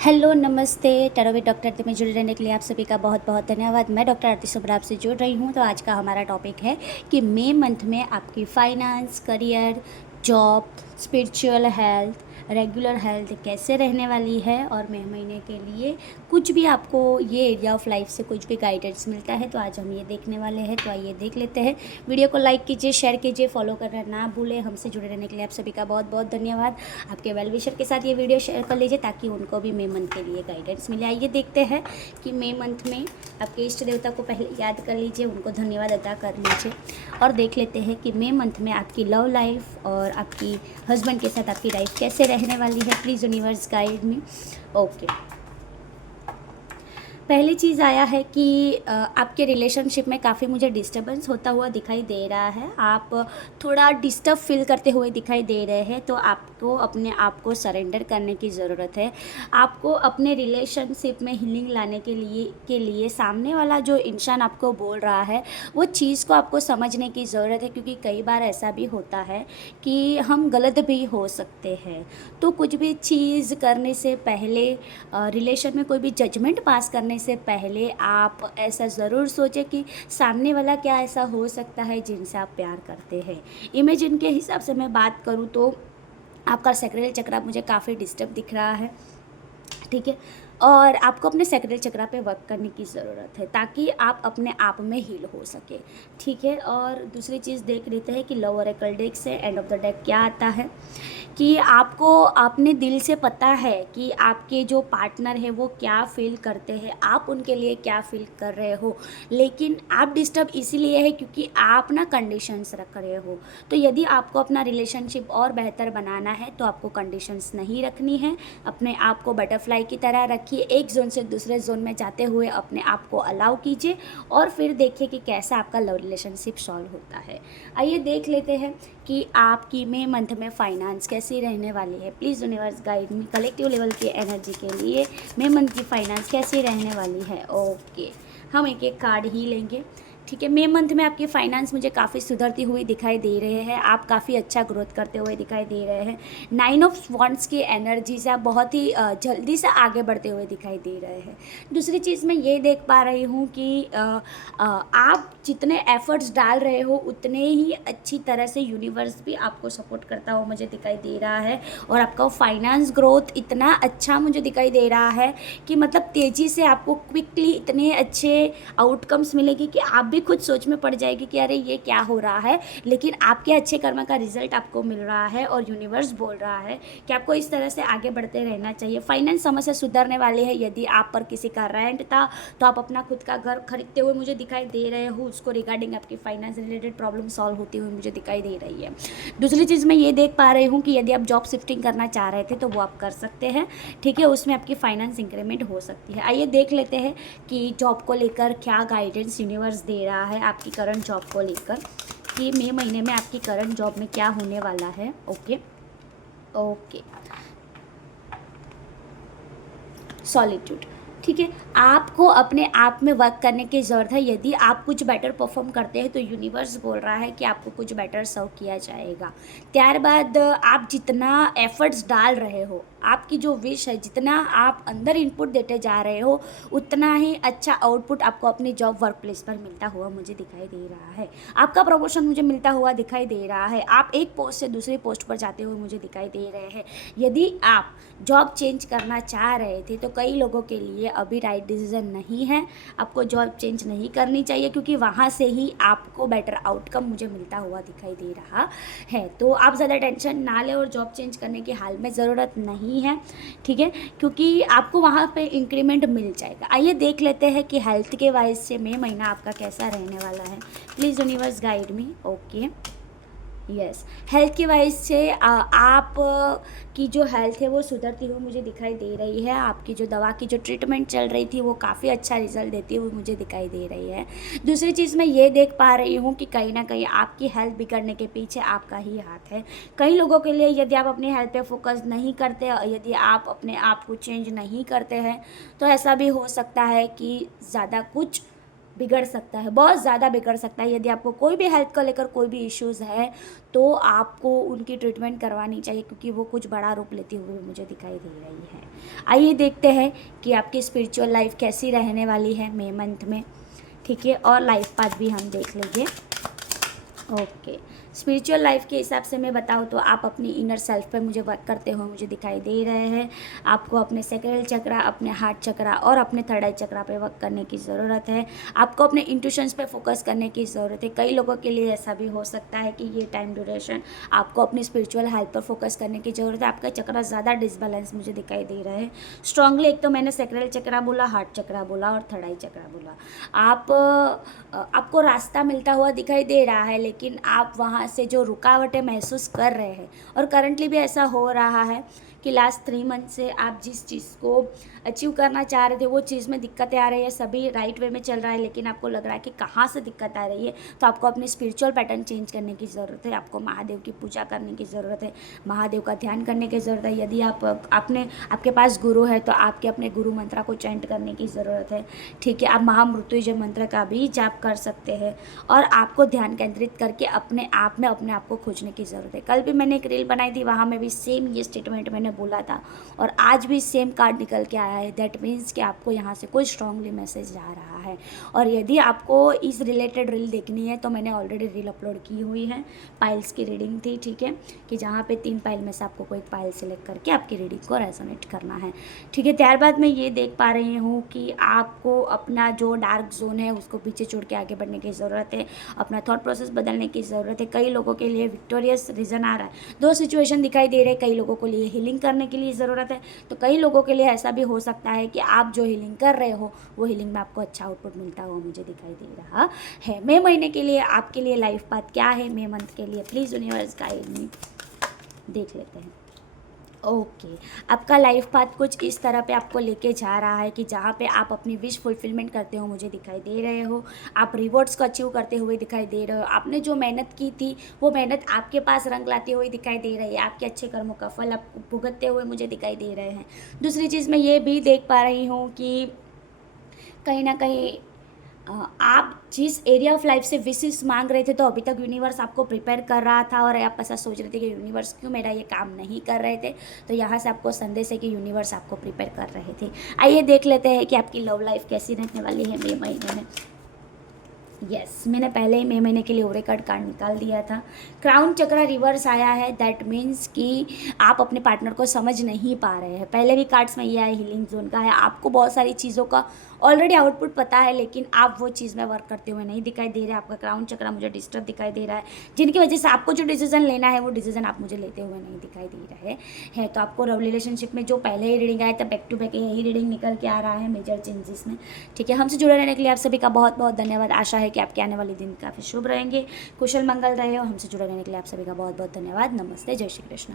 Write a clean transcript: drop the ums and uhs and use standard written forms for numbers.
Hello नमस्ते। Tarot with doctor में जुड़े रहने के लिए आप सभी का बहुत बहुत धन्यवाद। मैं डॉक्टर आरती सुब्रा आपसे जुड़ रही हूँ। तो आज का हमारा टॉपिक है कि मई मंथ में आपकी finance, career, job, spiritual health, regular health कैसे रहने वाली है और मई महीने के लिए कुछ भी आपको ये एरिया ऑफ लाइफ से कुछ भी गाइडेंस मिलता है। तो आज हम ये देखने वाले हैं। तो आइए देख लेते हैं। वीडियो को लाइक कीजिए, शेयर कीजिए, फॉलो करना ना भूलें। हमसे जुड़े रहने के लिए आप सभी का बहुत बहुत धन्यवाद। आपके वेल विशर के साथ ये वीडियो शेयर कर लीजिए ताकि उनको भी मई मंथ के लिए गाइडेंस मिले। आइए देखते हैं कि मई मंथ में आपके इष्ट देवता को पहले याद कर लीजिए, उनको धन्यवाद अदा कर लीजिए और देख लेते हैं कि मई मंथ में आपकी लव लाइफ और आपकी हस्बैंड के साथ आपकी लाइफ कैसे रहने वाली है। Please universe guide me. Okay, पहली चीज़ आया है कि आपके रिलेशनशिप में काफ़ी मुझे डिस्टर्बेंस होता हुआ दिखाई दे रहा है। आप थोड़ा डिस्टर्ब फील करते हुए दिखाई दे रहे हैं। तो आपको अपने आप को सरेंडर करने की ज़रूरत है। आपको अपने रिलेशनशिप में हीलिंग लाने के लिए सामने वाला जो इंसान आपको बोल रहा है वो चीज़ को आपको समझने की ज़रूरत है, क्योंकि कई बार ऐसा भी होता है कि हम गलत भी हो सकते हैं। तो कुछ भी चीज़ करने से पहले, रिलेशन में कोई भी जजमेंट पास करने से पहले आप ऐसा ज़रूर सोचें कि सामने वाला क्या ऐसा हो सकता है जिनसे आप प्यार करते हैं। इमेजिन के हिसाब से मैं बात करूँ तो आपका सैक्रल चक्र मुझे काफ़ी डिस्टर्ब दिख रहा है, ठीक है। और आपको अपने सैक्रल चक्र पे वर्क करने की ज़रूरत है ताकि आप अपने आप में हील हो सके, ठीक है। और दूसरी चीज़ देख लेते हैं कि लव ओरेकल डेक से एंड ऑफ द डेक क्या आता है कि आपको अपने दिल से पता है कि आपके जो पार्टनर है वो क्या फील करते हैं, आप उनके लिए क्या फील कर रहे हो, लेकिन आप डिस्टर्ब इसीलिए है क्योंकि आप ना कंडीशंस रख रहे हो। तो यदि आपको अपना रिलेशनशिप और बेहतर बनाना है तो आपको कंडीशंस नहीं रखनी है। अपने आप को बटरफ्लाई की तरह रखिए, एक जोन से दूसरे जोन में जाते हुए अपने आप को अलाउ कीजिए और फिर देखिए कि कैसा आपका लव रिलेशनशिप सॉल्व होता है। आइए देख लेते हैं कि आपकी मई मंथ में फाइनेंस कैसी रहने वाली है। Please universe guide me collective level की एनर्जी के लिए मई मंथ की फाइनेंस कैसी रहने वाली है। ओके, हम एक एक कार्ड ही लेंगे, ठीक है। मई मंथ में आपकी फाइनेंस मुझे काफ़ी सुधरती हुई दिखाई दे रहे हैं। आप काफ़ी अच्छा ग्रोथ करते हुए दिखाई दे रहे हैं। 9 ऑफ वॉन्ड्स की एनर्जी से आप बहुत ही जल्दी से आगे बढ़ते हुए दिखाई दे रहे हैं। दूसरी चीज़ मैं ये देख पा रही हूँ कि आप जितने एफर्ट्स डाल रहे हो उतने ही अच्छी तरह से यूनिवर्स भी आपको सपोर्ट करता हुआ मुझे दिखाई दे रहा है। और आपका फाइनेंस ग्रोथ इतना अच्छा मुझे दिखाई दे रहा है कि मतलब तेज़ी से आपको क्विकली इतने अच्छे आउटकम्स मिलेगी कि आप भी खुद सोच में पड़ जाएगी कि अरे ये क्या हो रहा है, लेकिन आपके अच्छे कर्म का रिजल्ट आपको मिल रहा है और यूनिवर्स बोल रहा है कि आपको इस तरह से आगे बढ़ते रहना चाहिए। फाइनेंस समस्या सुधरने वाली है। यदि आप पर किसी का रेंट था तो आप अपना खुद का घर खरीदते हुए मुझे दिखाई दे रहे हो, उसको रिगार्डिंग आपकी फाइनेंस रिलेटेड प्रॉब्लम सॉल्व होती हुई मुझे दिखाई दे रही है। दूसरी चीज़ मैं ये देख पा रही हूँ कि यदि आप जॉब शिफ्टिंग करना चाह रहे थे तो वो आप कर सकते हैं, ठीक है। उसमें आपकी फाइनेंस इंक्रीमेंट हो सकती है। आइए देख लेते हैं कि जॉब को लेकर क्या गाइडेंस यूनिवर्स दे रहा है आपकी करंट जॉब को लेकर, कि मई महीने में आपकी करंट जॉब में क्या होने वाला है। ओके ओके, सॉलिट्यूड, ठीक है। आपको अपने आप में वर्क करने की ज़रूरत है। यदि आप कुछ बेटर परफॉर्म करते हैं तो यूनिवर्स बोल रहा है कि आपको कुछ बेटर सर्व किया जाएगा। त्यारबाद आप जितना एफर्ट्स डाल रहे हो, आपकी जो विश है, जितना आप अंदर इनपुट देते जा रहे हो उतना ही अच्छा आउटपुट आपको अपनी जॉब वर्क प्लेस पर मिलता हुआ मुझे दिखाई दे रहा है। आपका प्रमोशन मुझे मिलता हुआ दिखाई दे रहा है। आप एक पोस्ट से दूसरी पोस्ट पर जाते हुए मुझे दिखाई दे रहे हैं। यदि आप जॉब चेंज करना चाह रहे थे तो कई लोगों के लिए अभी राइट डिसीजन नहीं है। आपको जॉब चेंज नहीं करनी चाहिए क्योंकि वहाँ से ही आपको बेटर आउटकम मुझे मिलता हुआ दिखाई दे रहा है। तो आप ज़्यादा टेंशन ना लें और जॉब चेंज करने की हाल में ज़रूरत नहीं है, ठीक है, क्योंकि आपको वहाँ पे इंक्रीमेंट मिल जाएगा। आइए देख लेते हैं कि हेल्थ के वाइज से मई महीना आपका कैसा रहने वाला है। Please universe guide me. Okay, yes, health की वाइज से आप की जो हेल्थ है वो सुधरती हुई मुझे दिखाई दे रही है। आपकी जो दवा की जो ट्रीटमेंट चल रही थी वो काफ़ी अच्छा रिजल्ट देती हुई मुझे दिखाई दे रही है। दूसरी चीज़ मैं ये देख पा रही हूँ कि कहीं ना कहीं आपकी हेल्थ बिगड़ने के पीछे आपका ही हाथ है। कई लोगों के लिए यदि आप अपनी हेल्थ पे फोकस नहीं करते, यदि आप अपने आप को चेंज नहीं करते हैं तो ऐसा भी हो सकता है कि ज़्यादा कुछ बिगड़ सकता है, बहुत ज़्यादा बिगड़ सकता है। यदि आपको कोई भी हेल्थ को लेकर कोई भी इश्यूज़ है तो आपको उनकी ट्रीटमेंट करवानी चाहिए, क्योंकि वो कुछ बड़ा रूप लेती हुई मुझे दिखाई दे रही है। आइए देखते हैं कि आपकी स्पिरिचुअल लाइफ कैसी रहने वाली है मई मंथ में, ठीक है। और लाइफ पाथ भी हम देख लेंगे। ओके, स्पिरिचुअल लाइफ के हिसाब से मैं बताऊँ तो आप अपनी इनर सेल्फ पे मुझे वर्क करते हुए मुझे दिखाई दे रहे हैं। आपको अपने सैक्रल चक्रा, अपने हार्ट चक्रा और अपने थर्ड आई चक्रा पे वर्क करने की ज़रूरत है। आपको अपने इंट्यूशंस पे फोकस करने की ज़रूरत है। कई लोगों के लिए ऐसा भी हो सकता है कि ये टाइम ड्यूरेशन आपको अपनी स्पिरिचुअल हेल्थ पर फोकस करने की ज़रूरत है। आपका चक्रा ज़्यादा डिसबैलेंस मुझे दिखाई दे रहा है स्ट्रांगली। एक तो मैंने सैक्रल चक्रा बोला, हार्ट चक्रा बोला और थर्ड आई चक्रा बोला। आपको रास्ता मिलता हुआ दिखाई दे रहा है, लेकिन आप वहाँ से जो रुकावटें महसूस कर रहे हैं, और करंटली भी ऐसा हो रहा है कि लास्ट 3 मंथ से आप जिस चीज़ को अचीव करना चाह रहे थे वो चीज़ में दिक्कतें आ रही है। सभी राइट वे में चल रहा है, लेकिन आपको लग रहा है कि कहाँ से दिक्कत आ रही है। तो आपको अपनी स्पिरिचुअल पैटर्न चेंज करने की ज़रूरत है। आपको महादेव की पूजा करने की ज़रूरत है, महादेव का ध्यान करने की ज़रूरत है। यदि आपके पास गुरु है तो आपके अपने गुरु मंत्र को चैंट करने की ज़रूरत है, ठीक है। आप महामृत्युंजय मंत्र का भी जाप कर सकते हैं, और आपको ध्यान केंद्रित करके अपने आप को खोजने की ज़रूरत है। कल भी मैंने एक रील बनाई थी, वहाँ में भी सेम ये स्टेटमेंट मैंने बोला था, और आज भी सेम कार्ड निकल के आया है। दैट मीन्स कि आपको यहाँ से कोई स्ट्रांगली मैसेज जा रहा है। और यदि आपको इस रिलेटेड रील देखनी है तो मैंने ऑलरेडी रील अपलोड की हुई है। पाइल्स की रीडिंग थी, ठीक है, कि जहाँ पे 3 पाइल में से आपको कोई एक पाइल सिलेक्ट करके आपकी रीडिंग को रेजोनेट करना है, ठीक है। त्यारबाद मैं ये देख पा रही हूँ कि आपको अपना जो डार्क जोन है उसको पीछे छोड़ के आगे बढ़ने की ज़रूरत है। अपना थॉट प्रोसेस बदलने की ज़रूरत है। कई लोगों के लिए विक्टोरियस रीजन आ रहा है। 2 सिचुएशन दिखाई दे रहे हैं। कई लोगों को लिए हीलिंग करने के लिए ज़रूरत है, तो कई लोगों के लिए ऐसा भी हो सकता है कि आप जो हीलिंग कर रहे हो वो हीलिंग में आपको अच्छा आउटपुट मिलता हुआ मुझे दिखाई दे रहा है। मई महीने के लिए आपके लिए लाइफ पाथ क्या है, मई मंथ के लिए प्लीज़ यूनिवर्स गाइड मी, देख लेते हैं। ओके, आपका लाइफ पाथ कुछ इस तरह पे आपको लेके जा रहा है कि जहाँ पे आप अपनी विश फुलफिलमेंट करते हो मुझे दिखाई दे रहे हो। आप रिवॉर्ड्स को अचीव करते हुए दिखाई दे रहे हो। आपने जो मेहनत की थी वो मेहनत आपके पास रंग लाती हुई दिखाई दे रही है। आपके अच्छे कर्मों का फल आप भुगतते हुए मुझे दिखाई दे रहे हैं। दूसरी चीज़ मैं ये भी देख पा रही हूँ कि कहीं ना कहीं आप जिस एरिया ऑफ लाइफ से विशेष मांग रहे थे, तो अभी तक यूनिवर्स आपको प्रिपेयर कर रहा था, और आप ऐसा सोच रहे थे कि यूनिवर्स क्यों मेरा ये काम नहीं कर रहे थे। तो यहाँ से आपको संदेश है कि यूनिवर्स आपको प्रिपेयर कर रहे थे। आइए देख लेते हैं कि आपकी लव लाइफ कैसी रहने वाली है मई महीने में। यस, मैंने पहले ही मई महीने के लिए ओरेकट कार्ड निकाल दिया था। क्राउन चक्रा रिवर्स आया है। दैट मीन्स कि आप अपने पार्टनर को समझ नहीं पा रहे हैं। पहले भी कार्ड्स में ये आया हीलिंग जोन का है। आपको बहुत सारी चीज़ों का ऑलरेडी आउटपुट पता है, लेकिन आप वो चीज़ में वर्क करते हुए नहीं दिखाई दे रहे। आपका क्राउन चक्रा मुझे डिस्टर्ब दिखाई दे रहा है, जिनकी वजह से आपको जो डिसीजन लेना है वो डिसीजन आप मुझे लेते हुए नहीं दिखाई दे रहे हैं। तो आपको रिलेशनशिप में जो पहले ही रीडिंग आया था, बैक टू बैक यही रीडिंग निकल के आ रहा है मेजर चेंजेस में, ठीक है। हमसे जुड़े रहने के लिए आप सभी का बहुत बहुत धन्यवाद। आशा है कि आपके आने वाले दिन काफ़ी शुभ रहेंगे, कुशल मंगल रहे, और हमसे जुड़े रहने के लिए आप सभी का बहुत बहुत धन्यवाद। नमस्ते, जय श्री कृष्ण।